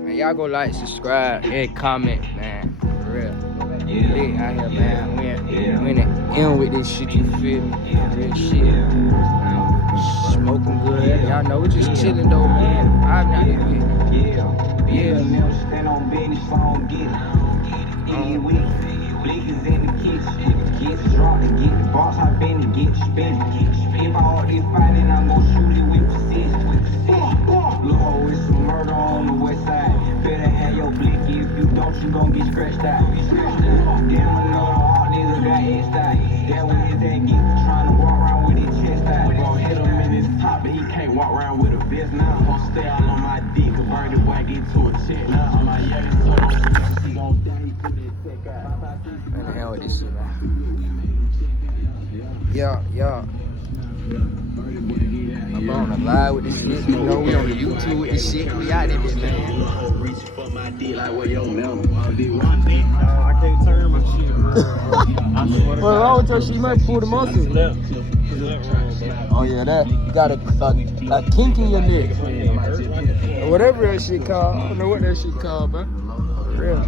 Man, y'all go like, subscribe, and comment, man. For real. We lit out here, man. We in the end with this shit, you feel me? Real shit. Smoking good. Y'all know we just chilling though, man. I'm not this bitch. Yeah. Stand on business, phone get it. Blickers in the kitchen. Get drunk and get the boss. I been to get spent. If I all this fighting, I'm gonna shoot it with precision. Lord, it's some murder on the west side. Better have your blicky. If you don't, you gon' get scratched out. Damn, another all nigga got inside. That when his head get trying to walk around with his chest out. Gonna hit him in his top, but he can't walk around with a vest now. I'm gonna stay all on my dick. A birdie white get to a check now. I'm like, yeah, this so she gon' die. He put that check out. Man, the hell with this shit, man. Yeah. I'm on the live with this shit. You know, we on the YouTube with this shit. We out there, man. Reaching for my dick like where your melon. I can't turn my shit around. What's wrong with your shit? You might pull the muscle. Oh yeah, that you got a kink in your neck. Or whatever that shit called. I don't know what that shit called, bro. For real.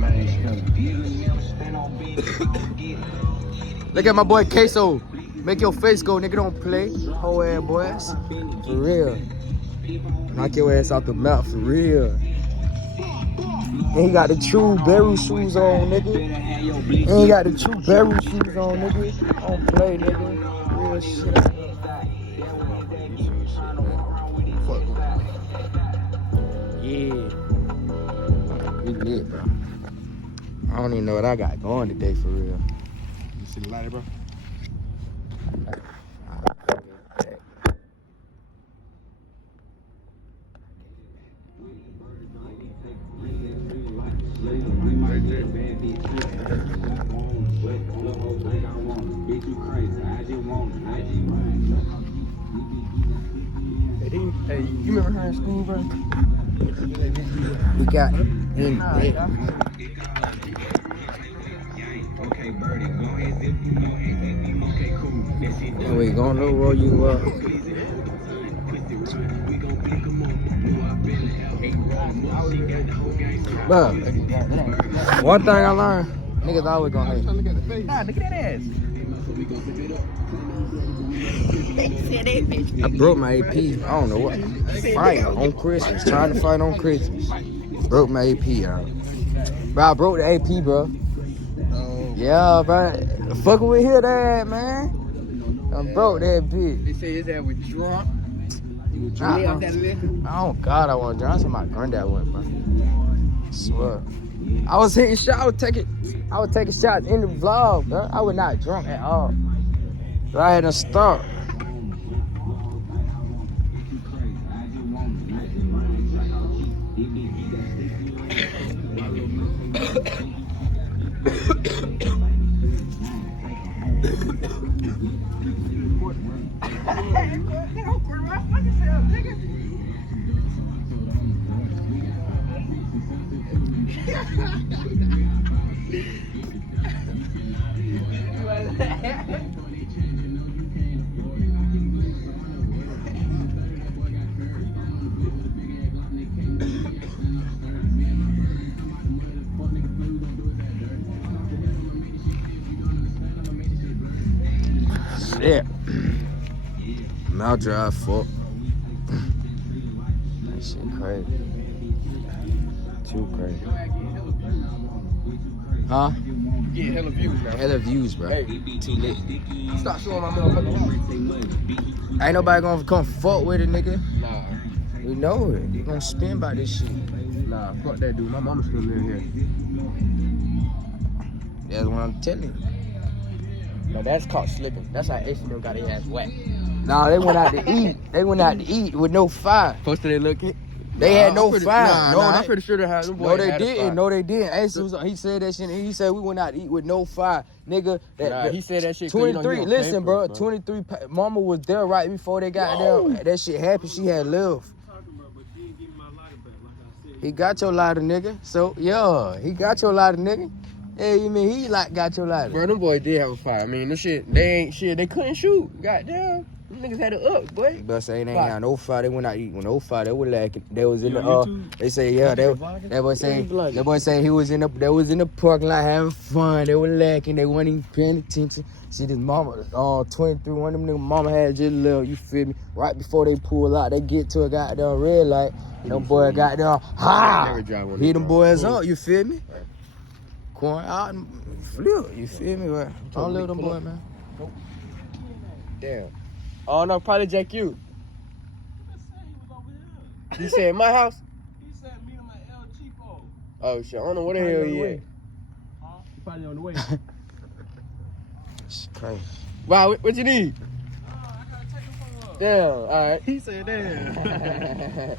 Look at my boy Queso. Make your face go, nigga. Don't play. Whole ass boys. For real. Knock your ass out the mouth. For real. And he got the true berry shoes on, nigga. And he got the true berry shoes on, nigga. Don't play, nigga. Real shit. Fuck. Yeah. We lit, bro. I don't even know what I got going today, for real. You see the lighter, bro? Hey, you remember her in school, bro? We got in bed. And we gonna know where you up. Bro, one thing I learned, niggas always gonna hate. Nah, look at that ass. I broke my AP. I don't know what. Fight on Christmas. Trying to fight on Christmas. Broke my AP out. Bro, I broke the AP, bro. Yeah, bro. Fucking with hear that, man. I broke that bitch. They say his ass was drunk. You was drunk off that liquor. Oh God, I want to drown. That's how my granddad went, bro. I swear. I was hitting shots. I was taking shots in the vlog, bro. I was not drunk at all. But I had to stop. Shit. Mouth dry, fuck. That shit crazy. Too crazy. Huh? Yeah, hella views, bro. Hella views, bro. Hey. Too lit. Stop showing my motherfucking heart. Ain't nobody gonna come fuck with it, nigga. Nah. We know it. You gonna spin by this shit. Nah, fuck that dude. My mama's still in here. That's what I'm telling you. No, that's called slipping. That's how H&M got his ass whacked. Nah, they went out to eat. They went out to eat with no fire. Posted they looking. They had no fire. I'm pretty sure they had them boys. No, they didn't. No, they didn't. Ace was, he said that shit. He said we went out to eat with no fire, nigga. He said that shit. 23. Listen, bro. 23. Mama was there right before they got there. That shit happened. She had lived. He got your lighter, nigga. So yeah, he got your lighter, nigga. Yeah, you mean he got your lighter? Bro, them boys did have a fire. I mean, no shit. They ain't shit. They couldn't shoot. Goddamn. niggas had it up, boy. But say they ain't Why? got no fight. They went out eating with no fight. They were lacking. They was in the They say yeah. That boy say he was in the. They was in the parking lot having fun. They were lacking. They weren't even paying attention. See this mama, 23. One of them niggas mama had just left. You feel me? Right before they pull out, they get to a goddamn red light. Them boy got there. Ha! Hit them boys up. You feel me? Going out and flip. You feel me? Right? I don't live with them boys, man. Damn. Oh no, probably Jack you. He said my house. He said meet him at El Cheapo. Oh shit, I don't know where the hell he at. He probably on the way. It's crazy. Wow, what you need? I gotta take him from her. Damn, alright. He said that.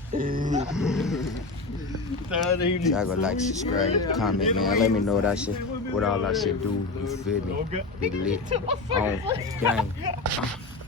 Y'all go like, subscribe, comment, man. Let me know that shit. What all that shit do. You feel me? Be lit. On gang.